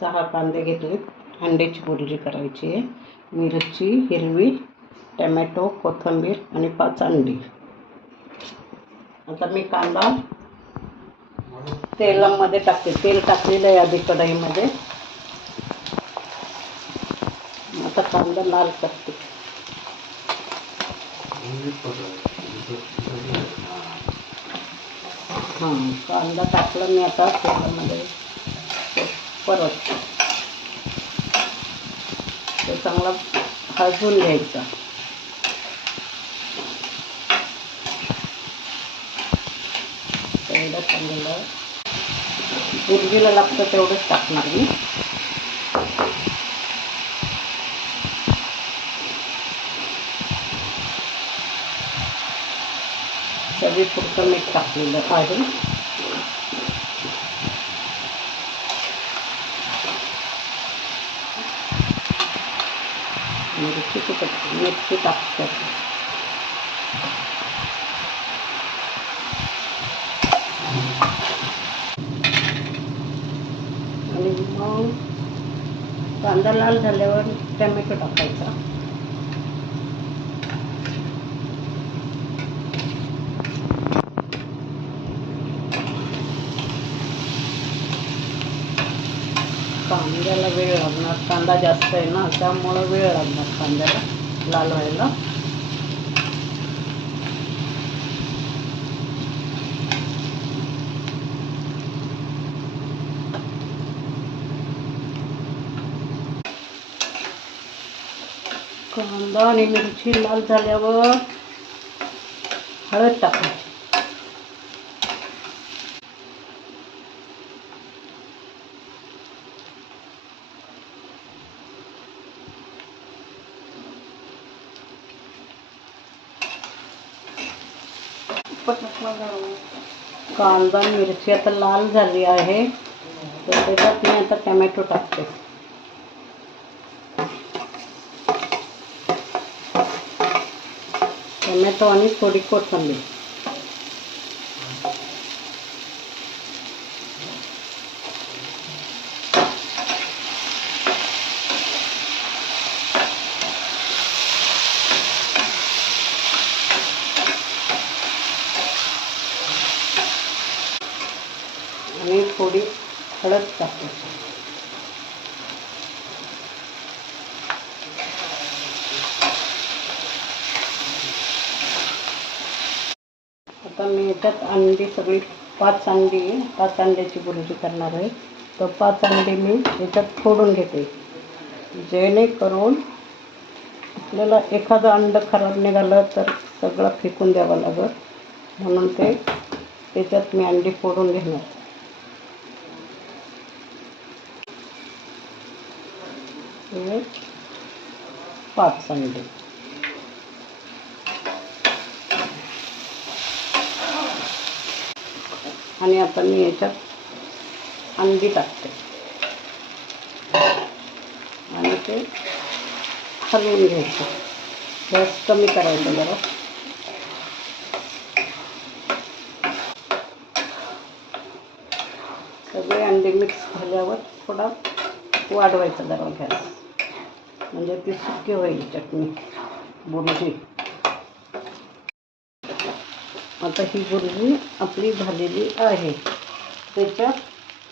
6 कांदे घेतले, अंड्याची बुर्जी करायची आहे, मिरची हिरवी, टमॅटो, कोथिंबीर आणि 5 अंडी. आता मी कांदा तेलामध्ये टाकते, तेल टाकलेलं आहे आधी कढईमध्ये. आता कांदा लाल करते. कांदा टाकला मी आता तेलामध्ये. परत ते चांगला भाजून घ्यायचा. तेवढं चांगलं बुर्जीला लागतं तेवढंच टाकणार मी. चवीपुरतं मीठ टाकलेलं आहे. मिरची टाकते. आणि मग कांदा लाल झाल्यावर टमॅटो टाकायचा. कांद्याला वेळ लागणार, कांदा जास्त आहे ना त्यामुळं वेळ लागणार कांद्याला लाल व्हायला. कांदा आणि मिरची लाल झाल्यावर हळद टाकायची. कांदा मिरची आता लाल झाली आहे, तर त्याच्यात मी आता टमॅटो टाकते. टमॅटो आणि थोडी कोथिंबीर. आणि थोडी हळद टाकायची. आता मी याच्यात अंडी सगळी 5 अंडी, 5 अंड्याची बुर्जी करणार आहे. तर 5 अंडी मी याच्यात फोडून घेते, जेणेकरून आपल्याला एखादं अंड खराब निघालं तर सगळं फेकून द्यावं लागेल, म्हणून ते त्याच्यात मी अंडी फोडून घेणार. हे 5 अंडे. आणि आता मी याच्यात अंडी टाकते आणि ते हलवून घ्यायचं. गॅस कमी करायचं जरा. सगळे अंडे मिक्स झाल्यावर थोडा वाढवायचा जरा गॅस, म्हणजे ती सुकी होईल चटणी बुर्जी. आता ही बुर्जी आपली झालेली आहे. त्याच्यात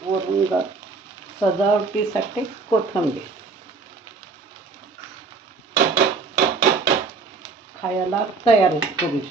वरून सजावटीसाठी कोथिंबीर. खायला तयार आहे बुर्जी.